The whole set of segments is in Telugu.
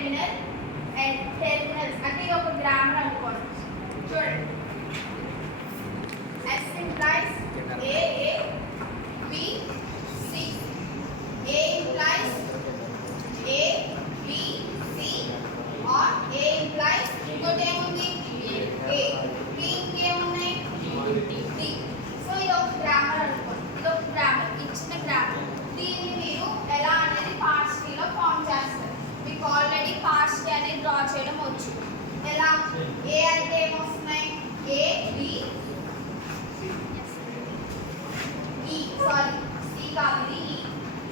టెర్మినల్ అండ్ టెర్మినల్స్ అంటే ఇది ఒక గ్రామర్ అనుకోండి. చూడండి, S implies A, B, C. A implies A, B, C or A implies ఇంకోటి ఏముంది A, B ఇంకేమున్నాయి D. సో ఇది ఒక గ్రామర్ అనుకోండి. ఇది ఒక గ్రామర్, ఇచ్చిన గ్రామర్. దీన్ని మీరు ఎలా అనేది పార్ట్స్ లో ఫామ్ చేస్తారు. మీకు ఆల్రెడీ పార్ట్స్ అనేది డ్రా చేయడం వచ్చు. ఎలా? ఏ అంటే ఏమొస్తున్నాయి? ఏ, బి, ఈ, సారీ సి కాదు ఈ.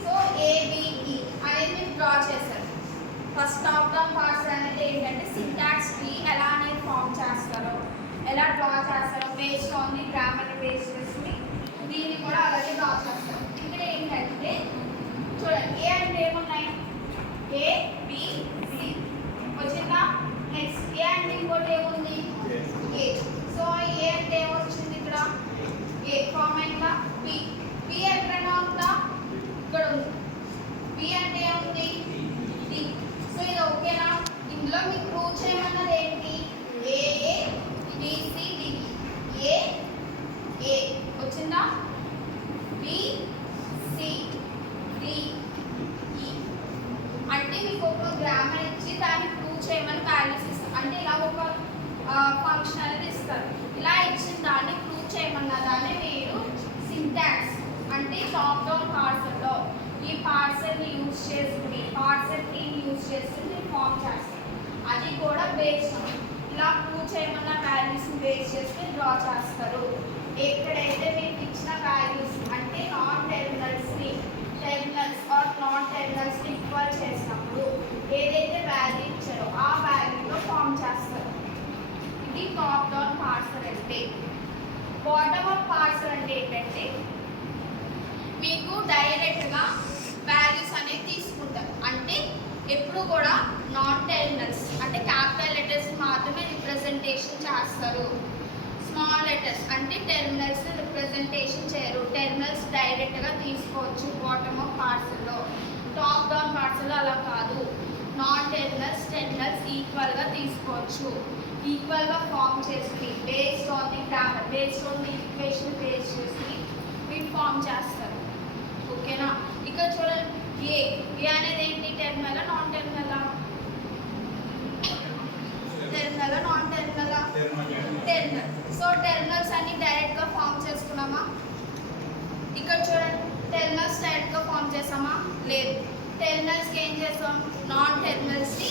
సో ఏ, బి, ఈ అనేది మీరు డ్రా చేస్తారు. ఫస్ట్ టాప్ డౌన్ పార్ట్స్ అనేది ఏంటంటే సింటాక్స్ ట్రీ ఎలా అనేది ఫామ్ చేస్తారో, ఎలా డ్రా చేస్తారో based on the grammar base చేసుకుని దీన్ని కూడా అలాగే డ్రా చేస్తారు. ఇక్కడ ఏంటంటే చూడండి, ఏ అంటే ఏమున్నాయి? ఏ, బి, సి వచ్చిందా? నెక్స్ట్ ఏ అంటే ఇంకోటి ఏముంది? ఏ. సో ఏ అంటే ఏమొచ్చింది ఇక్కడ? ఏ ఫామ్ అయిందా? బి. బి ఎక్కడైనా ఉందా? ఇక్కడ ఉంది. బి అంటే ఏముంది? డి. సో ఇది ఓకేనా? ఇందులో మీకు ప్రూవ్ చేయమన్నది ఏంటి? A, B, C, D. A, A వచ్చిందా? బి, సి, డి, ఈ. అంటే మీకు ఒక గ్రామర్ ఇచ్చి దాన్ని ప్రూవ్ చేయమని వాల్యూస్ ఇస్తారు. అంటే ఇలా ఒక ఫంక్షన్ అనేది ఇస్తారు. ఇలా ఇచ్చిన దాన్ని ప్రూవ్ చేయమన్న దాన్ని మీరు సింటాక్స్ అంటే టాప్ డౌన్ పార్సల్లో ఈ పార్సల్ని యూజ్ చేసుకుని పార్సల్ టీని యూజ్ చేసుకుని మీరు ఫామ్ చేస్తారు. అది కూడా బేస్డ్ ఇలా ప్రూవ్ చేయమన్న వాల్యూస్ని బేస్ చేసుకుని డ్రా చేస్తారు. ఎక్కడైతే మీకు ఇచ్చిన వాల్యూస్ అంటే నాన్ టెర్మినల్స్ని టెర్మినల్స్ ఆర్ నాన్ టెర్మినల్స్ని ఈక్వల్ చేసినప్పుడు ఏదైతే వాల్యూ ఇచ్చారో ఆ వాల్యూలో ఫామ్ చేస్తారు. ఇది టాప్ డౌన్ పార్సల్ అంటే. బాటమ్ అప్ పార్సల్ అంటే ఏంటంటే మీకు డైరెక్ట్గా వాల్యూస్ అనేది తీసుకుంటారు. అంటే ఎప్పుడు కూడా నాన్ టెర్మినల్స్ అంటే క్యాపిటల్ లెటర్స్ మాత్రమే రిప్రజెంటేషన్ చేస్తారు. స్మాల్ లెటర్స్ అంటే టెర్మినల్స్ రిప్రజెంటేషన్ చేయరు. టెర్మినల్స్ డైరెక్ట్గా తీసుకోవచ్చు బాటమ్ అప్ పార్సల్లో. టాప్ డౌన్ పార్సల్లో అలా కాదు. నాన్ టెర్మినల్స్ టెర్మినల్స్ ఈక్వల్గా తీసుకోవచ్చు. ఈక్వల్గా ఫామ్ చేసుకుని based on the grammar based on the equation base చేసుకుని మీరు ఫామ్ చేస్తారు. ఓకేనా? ఇక్కడ చూడండి, ఏ అనేది ఏంటి? Terminal non terminal? Terminal non terminal? Terminal. So terminals అన్ని డైరెక్ట్గా ఫామ్ చేసుకున్నామా? ఇక్కడ చూడండి, టెర్మినల్స్ డైరెక్ట్గా ఫామ్ చేసామా? లేదు. టెర్మినల్స్కి ఏం చేసాం? నాన్ టెర్మినల్స్ని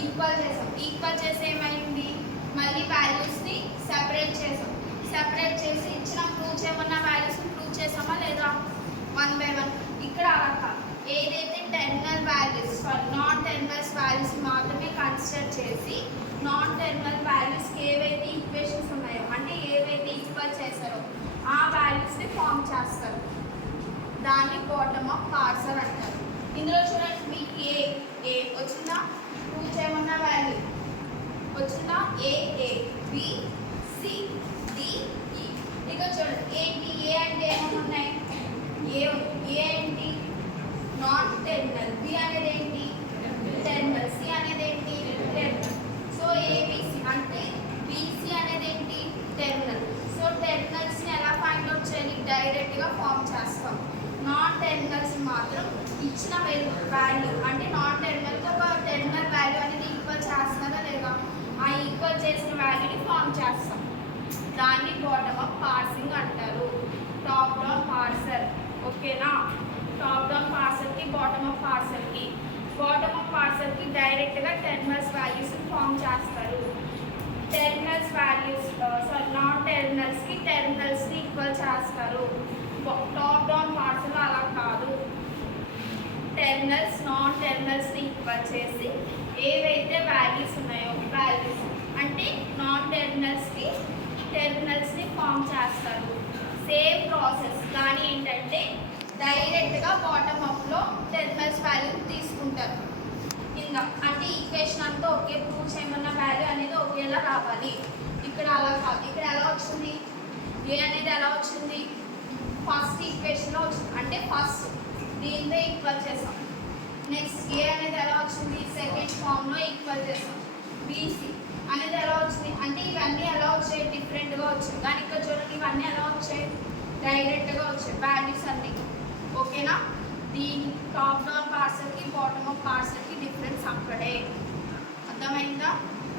ఈక్వల్ చేసాం. ఈక్వల్ చేసి ఏమైంది? మళ్ళీ వాల్యూస్ని సెపరేట్ చేసాం. సెపరేట్ చేసి ఇచ్చిన ప్రూవ్ చేయమన్న వాల్యూస్ని ప్రూవ్ చేసామా లేదా? 1 by 1. ఇక్కడ అలా కాదు. ఏదైతే terminal values non terminals values మాత్రమే కన్సిడర్ చేసి నాన్ టెర్మినల్ వాల్యూస్కి ఏవైతే ఈక్వేషన్స్ ఉన్నాయో అంటే ఏవైతే ఈక్వల్ చేశారో ఆ వాల్యూస్ని ఫామ్ చేస్తారు. దాన్ని బాటమ్ అప్ పార్సల్ అంటారు. ఇందులో చూడండి, మీకు ఏ వచ్చిందా? ప్రూవ్ చేయమన్న వాల్యూ వచ్చిందా? ఏ, బి, సి, డి, ఈ. ఇక్కడ చూడండి, ఏంటి? ఏ అంటే ఏమేమి ఉన్నాయి? ఏ ఏంటి? Non terminal. బి అనేది ఏంటి? టెర్మినల్. సి అనేది ఏంటి? టెర్మినల్. సో ఏబిసి అంటే బీసీ అనేది ఏంటి? టెర్మినల్. సో టెర్మినల్స్ని ఎలా ఫైండ్ అవుట్ చేయాలి? డైరెక్ట్గా ఫామ్ చేస్తాం. నాన్ టెర్మినల్స్ మాత్రం ఇచ్చిన వాల్యూ అంటే నాన్ టెర్మినల్కి ఒక టెర్మినల్ వాల్యూ అనేది ఈక్వల్ చేస్తారా లేదా? ఆ ఈక్వల్ చేసిన వాల్యూని ఫామ్ చేస్తాం. దాన్ని బాటమ్ అప్ పార్సింగ్ అంటారు. Top down parcel. ఓకేనా? టాప్ డౌన్ పార్సల్కి బాటమ్ అప్ పార్సల్కి డైరెక్ట్గా టెర్మినల్స్ వాల్యూస్ని ఫామ్ చేస్తారు. టెర్మినల్స్ వాల్యూస్ నాన్ టెర్మినల్స్కి టెర్మినల్స్ని ఈక్వల్ చేస్తారు. టాప్ డౌన్ పార్సల్ అలా కాదు. టెర్మినల్స్ నాన్ టెర్మినల్స్ని ఈక్వల్ చేసి ఏవైతే వాల్యూస్ ఉన్నాయో వాల్యూస్ అంటే నాన్ టెర్మినల్స్కి టెర్మినల్స్ని ఫామ్ చేస్తారు. సేమ్ ప్రాసెస్ కానీ ఏంటంటే డైరెక్ట్గా బాటమ్ అప్లో టెర్మినల్స్ వాల్యూ తీసుకుంటారు. కింద అంటే ఈక్వేషన్ అంతా ఒకే ప్రూవ్ చేయమన్న వాల్యూ అనేది ఒకేలా రావాలి. ఇక్కడ అలా కాదు. ఇక్కడ ఎలా వచ్చింది? ఏ అనేది ఎలా వచ్చింది? ఫస్ట్ ఈక్వేషన్లో వచ్చింది. అంటే ఫస్ట్ దీంతో ఈక్వల్ చేసాం. నెక్స్ట్ ఏ అనేది ఎలా వచ్చింది సెకండ్ ఫామ్లో ఈక్వల్ చేస్తాం. బీసీ అనేది ఎలా వచ్చింది అంటే ఇవన్నీ ఎలా వచ్చాయి డిఫరెంట్గా వచ్చాయి, కానీ ఇక్కడ చూడండి ఇవన్నీ ఎలా వచ్చాయి డైరెక్ట్గా వచ్చాయి వాల్యూస్ అన్నీ. ఓకేనా, దీని టాప్ డౌన్ పార్సల్కి బాటమ్ అప్ పార్సల్కి డిఫరెన్స్ అక్కడే. అర్థమైందా?